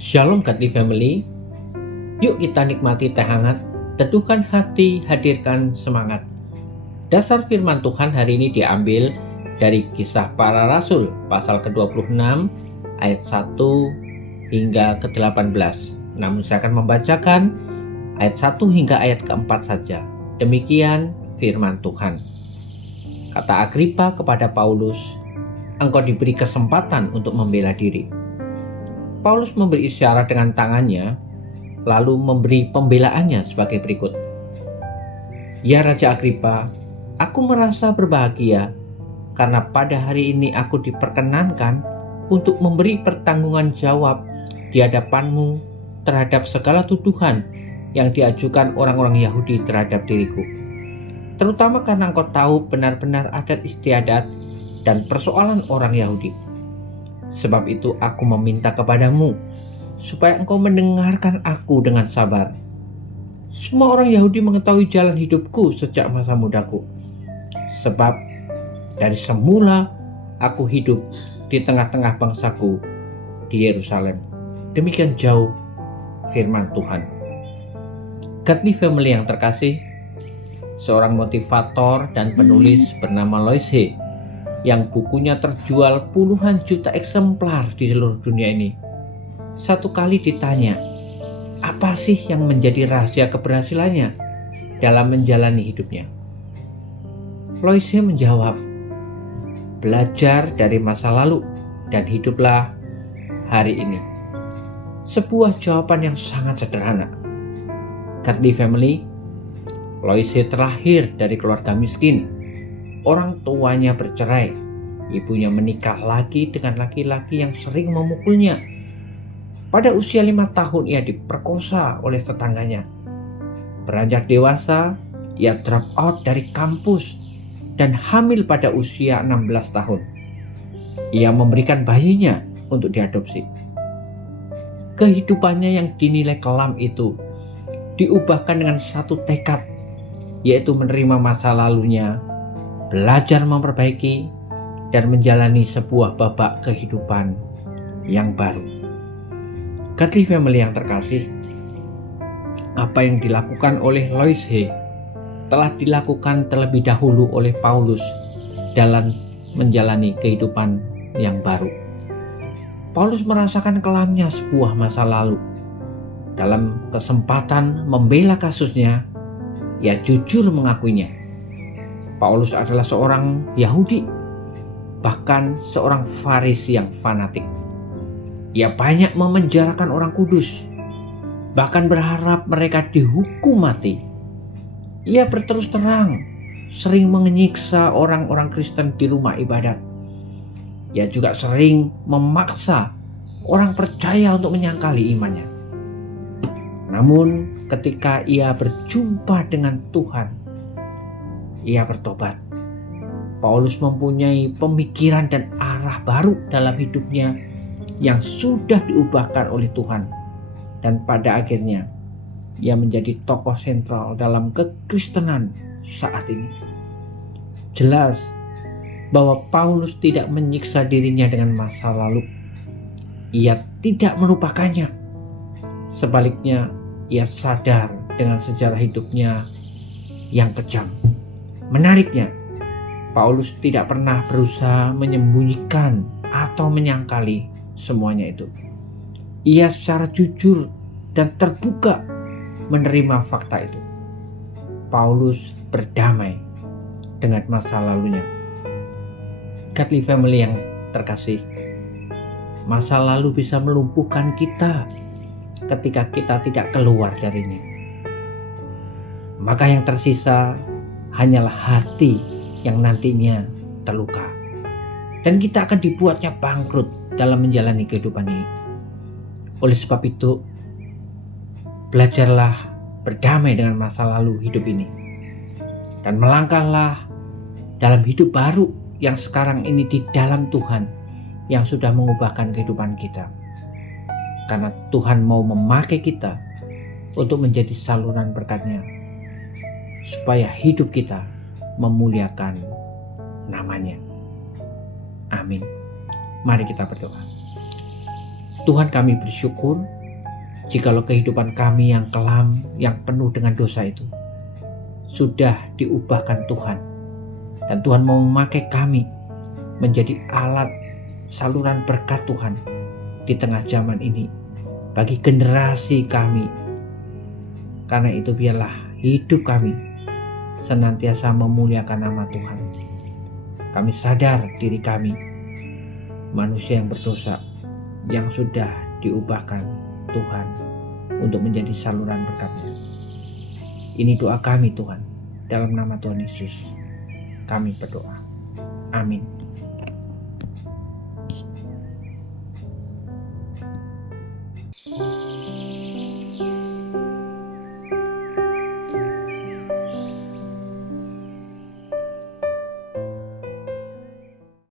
Shalom Godly Family. Yuk kita nikmati teh hangat, teduhkan hati, hadirkan semangat. Dasar firman Tuhan hari ini diambil dari Kisah Para Rasul pasal ke-26 ayat 1 hingga ke-18. Namun saya akan membacakan ayat 1 hingga ayat ke-4 saja. Demikian firman Tuhan. Kata Agripa kepada Paulus, "Engkau diberi kesempatan untuk membela diri." Paulus memberi isyarat dengan tangannya, lalu memberi pembelaannya sebagai berikut. "Ya Raja Agripa, aku merasa berbahagia karena pada hari ini aku diperkenankan untuk memberi pertanggungan jawab di hadapanmu terhadap segala tuduhan yang diajukan orang-orang Yahudi terhadap diriku. Terutama karena engkau tahu benar-benar adat istiadat dan persoalan orang Yahudi. Sebab itu aku meminta kepadamu supaya engkau mendengarkan aku dengan sabar. Semua orang Yahudi mengetahui jalan hidupku sejak masa mudaku. Sebab dari semula aku hidup di tengah-tengah bangsaku di Yerusalem." Demikian jauh firman Tuhan. Godly Family yang terkasih, seorang motivator dan penulis bernama Lois Hay yang bukunya terjual puluhan juta eksemplar di seluruh dunia ini, satu kali ditanya, apa sih yang menjadi rahasia keberhasilannya dalam menjalani hidupnya? Lois Hay menjawab, "Belajar dari masa lalu dan hiduplah hari ini." Sebuah jawaban yang sangat sederhana. Godly Family, Lois Hay terlahir dari keluarga miskin. Orang tuanya bercerai, ibunya menikah lagi dengan laki-laki yang sering memukulnya. Pada usia 5 tahun ia diperkosa oleh tetangganya. Beranjak dewasa, ia drop out dari kampus dan hamil pada usia 16 tahun. Ia memberikan bayinya untuk diadopsi. Kehidupannya yang dinilai kelam itu diubahkan dengan satu tekad, yaitu menerima masa lalunya, belajar memperbaiki, dan menjalani sebuah babak kehidupan yang baru. Godly Family yang terkasih, apa yang dilakukan oleh Lois Hay telah dilakukan terlebih dahulu oleh Paulus dalam menjalani kehidupan yang baru. Paulus merasakan kelamnya sebuah masa lalu. Dalam kesempatan membela kasusnya, ia jujur mengakuinya. Paulus adalah seorang Yahudi, bahkan seorang Farisi yang fanatik. Ia banyak memenjarakan orang kudus, bahkan berharap mereka dihukum mati. Ia berterus terang, sering menyiksa orang-orang Kristen di rumah ibadat. Ia juga sering memaksa orang percaya untuk menyangkali imannya. Namun ketika ia berjumpa dengan Tuhan, ia bertobat. Paulus mempunyai pemikiran dan arah baru dalam hidupnya yang sudah diubahkan oleh Tuhan. Dan pada akhirnya ia menjadi tokoh sentral dalam kekristenan saat ini. Jelas bahwa Paulus tidak menyiksa dirinya dengan masa lalu. Ia tidak melupakannya. Sebaliknya, ia sadar dengan sejarah hidupnya yang kejam. Menariknya, Paulus tidak pernah berusaha menyembunyikan atau menyangkali semuanya itu. Ia secara jujur dan terbuka menerima fakta itu. Paulus berdamai dengan masa lalunya. Godly Family yang terkasih, masa lalu bisa melumpuhkan kita ketika kita tidak keluar darinya. Maka yang tersisa hanyalah hati yang nantinya terluka. Dan kita akan dibuatnya bangkrut dalam menjalani kehidupan ini. Oleh sebab itu, belajarlah berdamai dengan masa lalu hidup ini. Dan melangkahlah dalam hidup baru yang sekarang ini di dalam Tuhan yang sudah mengubahkan kehidupan kita. Karena Tuhan mau memakai kita untuk menjadi saluran berkat-Nya, supaya hidup kita memuliakan nama-Nya. Amin. Mari kita berdoa. Tuhan, kami bersyukur jikalau kehidupan kami yang kelam, yang penuh dengan dosa itu sudah diubahkan Tuhan. Dan Tuhan mau memakai kami menjadi alat saluran berkat Tuhan di tengah zaman ini bagi generasi kami. Karena itu biarlah hidup kami senantiasa memuliakan nama Tuhan. Kami sadar diri kami manusia yang berdosa, yang sudah diubahkan Tuhan untuk menjadi saluran berkat-Nya. Ini doa kami Tuhan, dalam nama Tuhan Yesus kami berdoa. Amin.